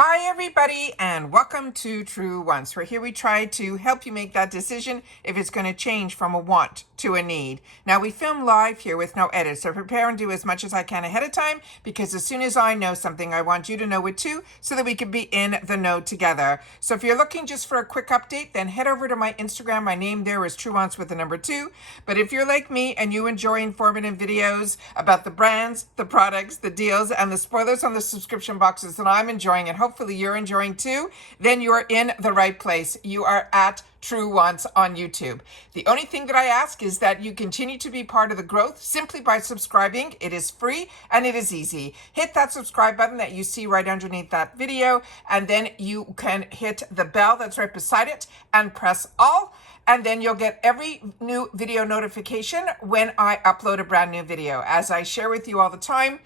Hi everybody and welcome to Truewants, where here we try to help you make that decision if it's going to change from a want to a need. Now we film live here with no edit, so prepare and do as much as I can ahead of time, because as soon as I know something, I want you to know it too, so that we can be in the know together. So if you're looking just for a quick update, then head over to my Instagram. My name there is Truewants with the number 2. But if you're like me and you enjoy informative videos about the brands, the products, the deals, and the spoilers on the subscription boxes that I'm enjoying, and hopefully you're enjoying too, then you are in the right place. You are at Truewants on YouTube. The only thing that I ask is that you continue to be part of the growth simply by subscribing. It is free and it is easy. Hit that subscribe button that you see right underneath that video, and then you can hit the bell that's right beside it and press all. And then you'll get every new video notification when I upload a brand new video. As I share with you all the time,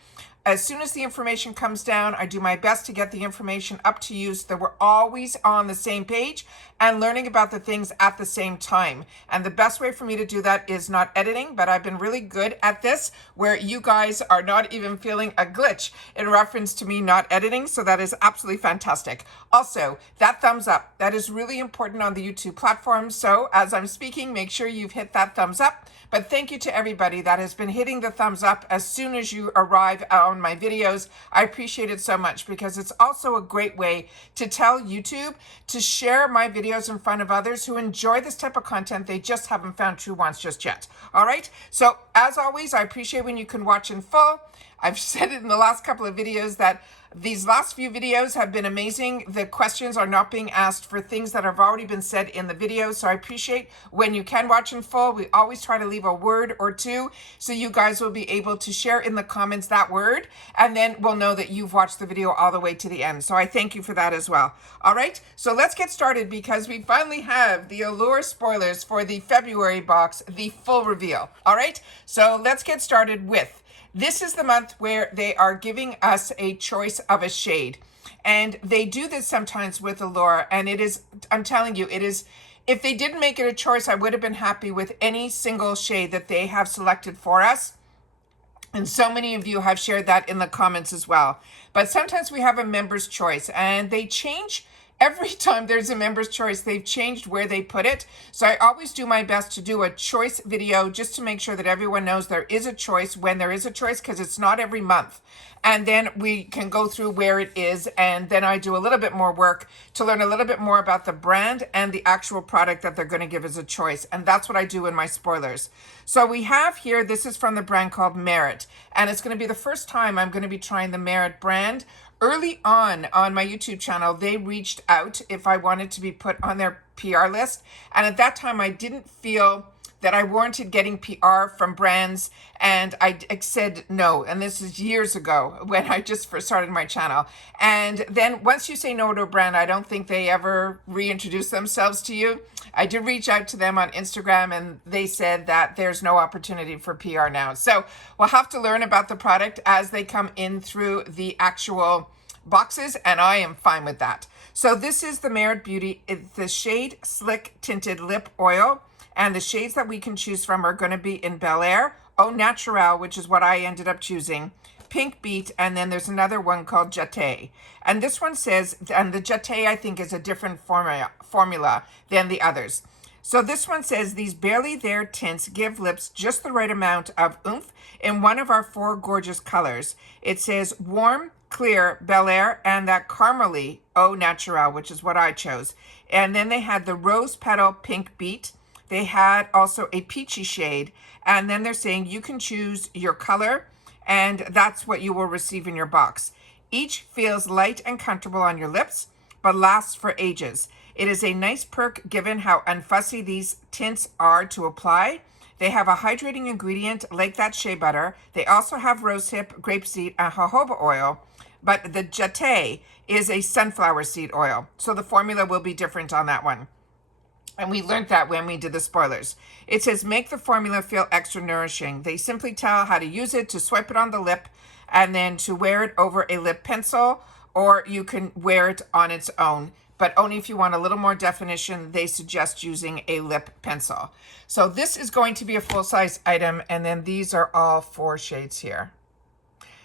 as soon as the information comes down, I do my best to get the information up to you so that we're always on the same page and learning about the things at the same time. And the best way for me to do that is not editing, but I've been really good at this, where you guys are not even feeling a glitch in reference to me not editing. So that is absolutely fantastic. Also, that thumbs up, that is really important on the YouTube platform. So as I'm speaking, make sure you've hit that thumbs up. But thank you to everybody that has been hitting the thumbs up as soon as you arrive on my videos. I appreciate it so much, because it's also a great way to tell YouTube to share my videos in front of others who enjoy this type of content. They just haven't found Truewants just yet. All right. So as always, I appreciate when you can watch in full. I've said it in the last couple of videos that these last few videos have been amazing. The questions are not being asked for things that have already been said in the video. So I appreciate when you can watch in full. We always try to leave a word or two, so you guys will be able to share in the comments that word, and then we'll know that you've watched the video all the way to the end. So I thank you for that as well. All right, so let's get started, because we finally have the Allure spoilers for the February box, the full reveal. All right, so let's get started with, this is the month where they are giving us a choice of a shade. And they do this sometimes with Allure, and it is, I'm telling you, it is, if they didn't make it a choice, I would have been happy with any single shade that they have selected for us. And so many of you have shared that in the comments as well. But sometimes we have a member's choice, and they change. Every time there's a member's choice, they've changed where they put it. So I always do my best to do a choice video, just to make sure that everyone knows there is a choice when there is a choice, because it's not every month. And then we can go through where it is, and then I do a little bit more work to learn a little bit more about the brand and the actual product that they're going to give as a choice. And that's what I do in my spoilers. So we have here, this is from the brand called Merit, and it's going to be the first time I'm going to be trying the Merit brand. Early on my YouTube channel, they reached out if I wanted to be put on their PR list. And at that time, I didn't feel that I warranted getting PR from brands, and I said no. And this is years ago when I just first started my channel. And then once you say no to a brand, I don't think they ever reintroduce themselves to you. I did reach out to them on Instagram, and they said that there's no opportunity for PR now. So we'll have to learn about the product as they come in through the actual boxes, and I am fine with that. So this is the Merit Beauty. It's the shade Slick Tinted Lip Oil, and the shades that we can choose from are going to be in Bel Air, Au Naturel, which is what I ended up choosing, Pink Beat, and then there's another one called Jeté. And this one says, and the Jeté I think is a different formula than the others. So this one says, these barely there tints give lips just the right amount of oomph in one of our 4 gorgeous colors. It says warm, clear, Bel Air, and that caramely Au Naturel, which is what I chose. And then they had the Rose Petal Pink Beat. They had also a peachy shade. And then they're saying you can choose your color, and that's what you will receive in your box. Each feels light and comfortable on your lips, but lasts for ages. It is a nice perk given how unfussy these tints are to apply. They have a hydrating ingredient like that shea butter. They also have rosehip, grapeseed, and jojoba oil. But the Jeté is a sunflower seed oil. So the formula will be different on that one. And we learned that when we did the spoilers. It says, make the formula feel extra nourishing. They simply tell how to use it to swipe it on the lip, and then to wear it over a lip pencil, or you can wear it on its own. But only if you want a little more definition, they suggest using a lip pencil. So this is going to be a full-size item, and then these are all 4 shades here.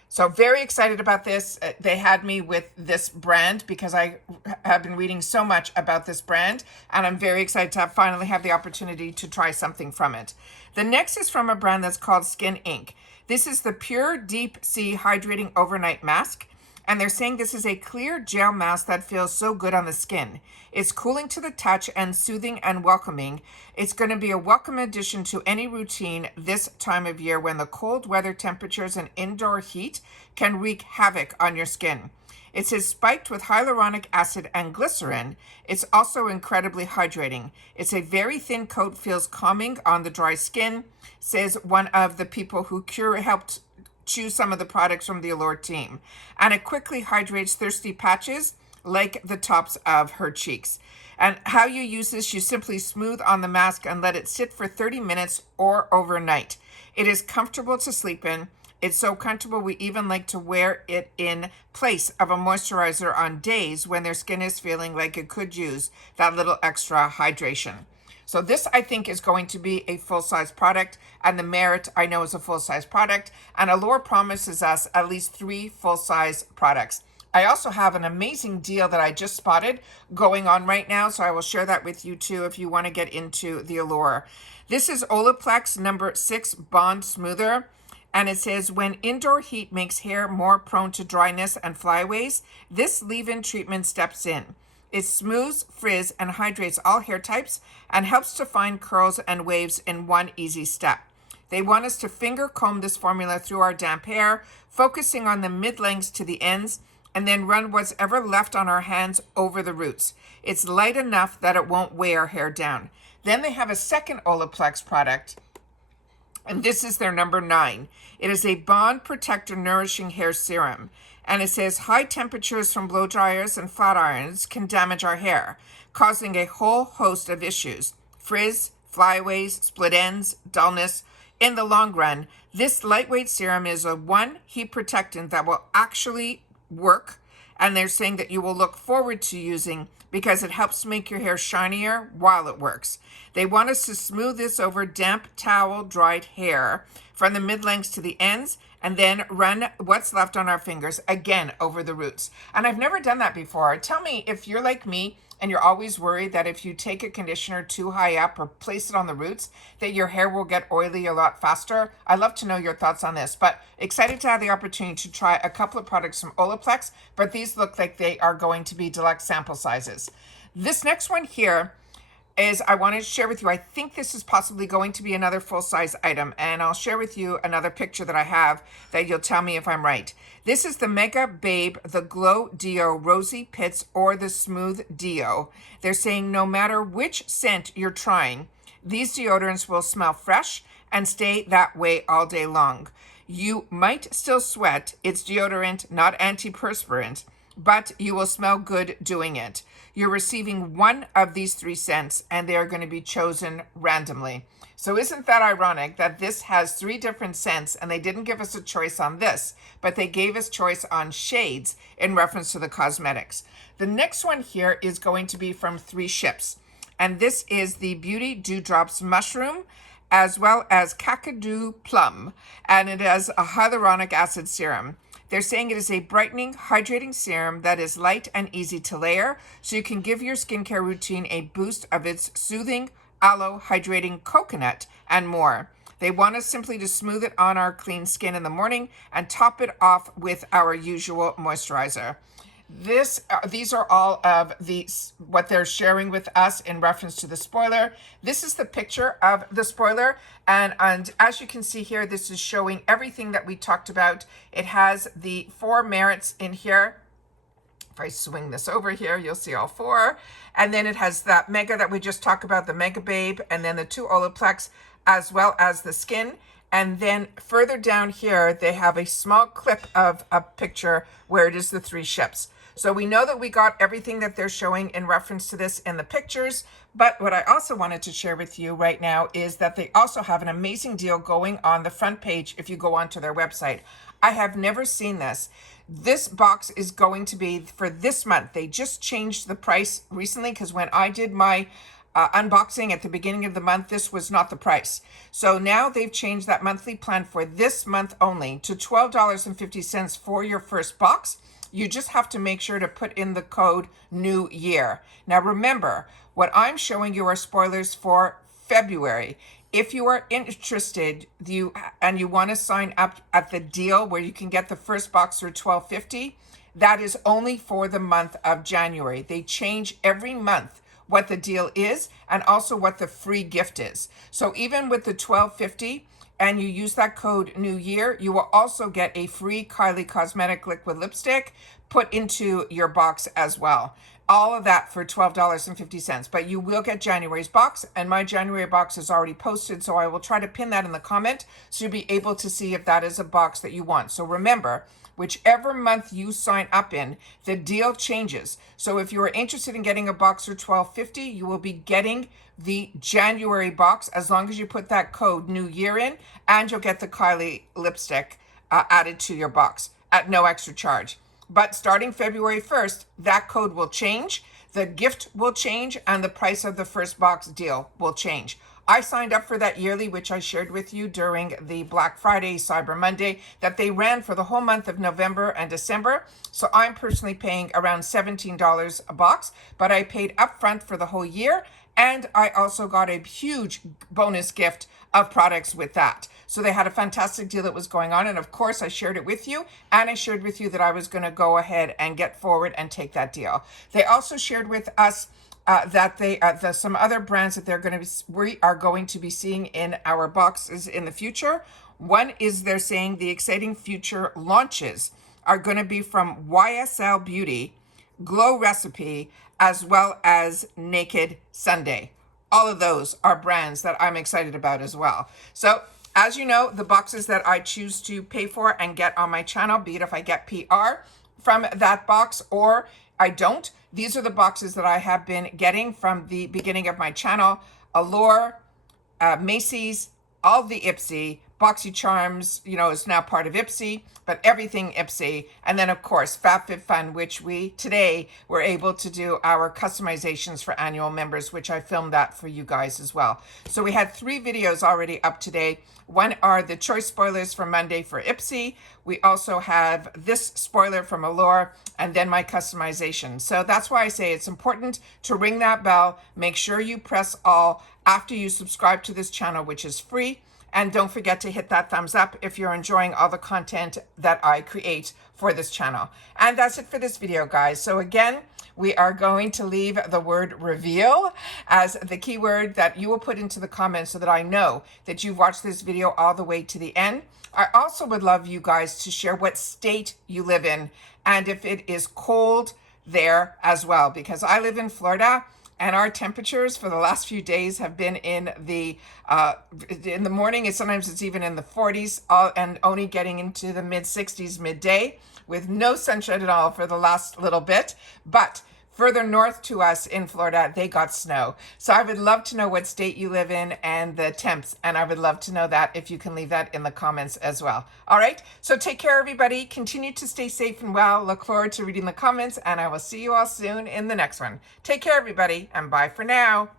So very excited about this. They had me with this brand because I have been reading so much about this brand, and I'm very excited to finally have the opportunity to try something from it. The next is from a brand that's called Skin Inc. This is the Pure Deep Sea Hydrating Overnight Mask. And they're saying this is a clear gel mask that feels so good on the skin. It's cooling to the touch and soothing and welcoming. It's going to be a welcome addition to any routine this time of year when the cold weather temperatures and indoor heat can wreak havoc on your skin. It says spiked with hyaluronic acid and glycerin. It's also incredibly hydrating. It's a very thin coat, feels calming on the dry skin, says one of the people who helped choose some of the products from the Allure team. And it quickly hydrates thirsty patches like the tops of her cheeks. And how you use this, you simply smooth on the mask and let it sit for 30 minutes or overnight. It is comfortable to sleep in. It's so comfortable we even like to wear it in place of a moisturizer on days when their skin is feeling like it could use that little extra hydration. So this, I think, is going to be a full-size product, and the Merit, I know, is a full-size product, and Allure promises us at least 3 full-size products. I also have an amazing deal that I just spotted going on right now, so I will share that with you too if you want to get into the Allure. This is Olaplex number 6 Bond Smoother, and it says, when indoor heat makes hair more prone to dryness and flyaways, this leave-in treatment steps in. It smooths, frizz, and hydrates all hair types and helps to find curls and waves in one easy step. They want us to finger comb this formula through our damp hair, focusing on the mid-lengths to the ends, and then run what's ever left on our hands over the roots. It's light enough that it won't weigh our hair down. Then they have a second Olaplex product, and this is their number 9. It is a Bond Protector Nourishing Hair Serum. And it says high temperatures from blow dryers and flat irons can damage our hair, causing a whole host of issues: frizz, flyaways, split ends, dullness. In the long run, this lightweight serum is a heat protectant that will actually work, and they're saying that you will look forward to using because it helps make your hair shinier while it works. They want us to smooth this over damp towel dried hair from the mid-lengths to the ends, and then run what's left on our fingers again over the roots. And I've never done that before. Tell me if you're like me and you're always worried that if you take a conditioner too high up or place it on the roots, that your hair will get oily a lot faster. I'd love to know your thoughts on this, but excited to have the opportunity to try a couple of products from Olaplex, but these look like they are going to be deluxe sample sizes. This next one here is I wanted to share with you. I think this is possibly going to be another full-size item, and I'll share with you another picture that I have that you'll tell me if I'm right. This is the Mega Babe, the Glow Deo Rosy Pits, or the Smooth Deo. They're saying no matter which scent you're trying, these deodorants will smell fresh and stay that way all day long. You might still sweat. It's deodorant, not antiperspirant, but you will smell good doing it. You're receiving one of these 3 scents, and they are going to be chosen randomly. So isn't that ironic that this has 3 different scents, and they didn't give us a choice on this, but they gave us choice on shades in reference to the cosmetics. The next one here is going to be from 3 Ships, and this is the Beauty Dewdrops Mushroom, as well as Kakadu Plum, and it has a hyaluronic acid serum. They're saying it is a brightening, hydrating serum that is light and easy to layer, so you can give your skincare routine a boost of its soothing, aloe, hydrating coconut, and more. They want us simply to smooth it on our clean skin in the morning and top it off with our usual moisturizer. These are all of what they're sharing with us in reference to the spoiler. This is the picture of the spoiler, and as you can see here, this is showing everything that we talked about. It has the 4 Merits in here. If I swing this over here, you'll see all 4. And then it has that Mega that we just talked about, the Mega Babe, and then the 2 Olaplex, as well as the Skin. And then further down here, they have a small clip of a picture where it is the 3 Ships. So we know that we got everything that they're showing in reference to this in the pictures. But what I also wanted to share with you right now is that they also have an amazing deal going on the front page if you go onto their website. I have never seen this. This box is going to be for this month. They just changed the price recently because when I did my unboxing at the beginning of the month, this was not the price. So now they've changed that monthly plan for this month only to $12.50 for your first box. You just have to make sure to put in the code New Year. Now remember, what I'm showing you are spoilers for February. If you are interested and you want to sign up at the deal where you can get the first box for $12.50, that is only for the month of January. They change every month what the deal is and also what the free gift is. So even with the $12.50 and you use that code New Year, you will also get a free Kylie Cosmetic liquid lipstick put into your box as well. All of that for $12.50, but you will get January's box, and my January box is already posted, so I will try to pin that in the comment so you'll be able to see if that is a box that you want. So remember, whichever month you sign up in, the deal changes. So if you are interested in getting a box for $12.50, you will be getting the January box as long as you put that code New Year in, and you'll get the Kylie lipstick added to your box at no extra charge. But starting February 1st, that code will change, the gift will change, and the price of the first box deal will change. I signed up for that yearly, which I shared with you during the Black Friday, Cyber Monday, that they ran for the whole month of November and December. So I'm personally paying around $17 a box, but I paid upfront for the whole year. And I also got a huge bonus gift of products with that. So they had a fantastic deal that was going on. And of course, I shared it with you. And I shared with you that I was going to go ahead and get forward and take that deal. They also shared with us that some other brands that we are going to be seeing in our boxes in the future. One is they're saying the exciting future launches are going to be from YSL Beauty, Glow Recipe, as well as Naked Sunday. All of those are brands that I'm excited about as well. So as you know, the boxes that I choose to pay for and get on my channel, be it if I get PR from that box or I don't, these are the boxes that I have been getting from the beginning of my channel. Allure, Macy's, all the Ipsy, BoxyCharms, is now part of Ipsy, but everything Ipsy. And then, of course, FabFitFun, which we today were able to do our customizations for annual members, which I filmed that for you guys as well. So we had 3 videos already up today. One are the choice spoilers for Monday for Ipsy. We also have this spoiler from Allure, and then my customization. So that's why I say it's important to ring that bell. Make sure you press all after you subscribe to this channel, which is free. And don't forget to hit that thumbs up if you're enjoying all the content that I create for this channel. And that's it for this video, guys. So again, we are going to leave the word reveal as the keyword that you will put into the comments so that I know that you've watched this video all the way to the end. I also would love you guys to share what state you live in and if it is cold there as well, because I live in Florida. And our temperatures for the last few days have been in the morning, and sometimes it's even in the 40s, and only getting into the mid 60s midday with no sunshine at all for the last little bit. But further north to us in Florida, they got snow. So I would love to know what state you live in and the temps. And I would love to know that if you can leave that in the comments as well. All right. So take care, everybody. Continue to stay safe and well. Look forward to reading the comments, and I will see you all soon in the next one. Take care, everybody, and bye for now.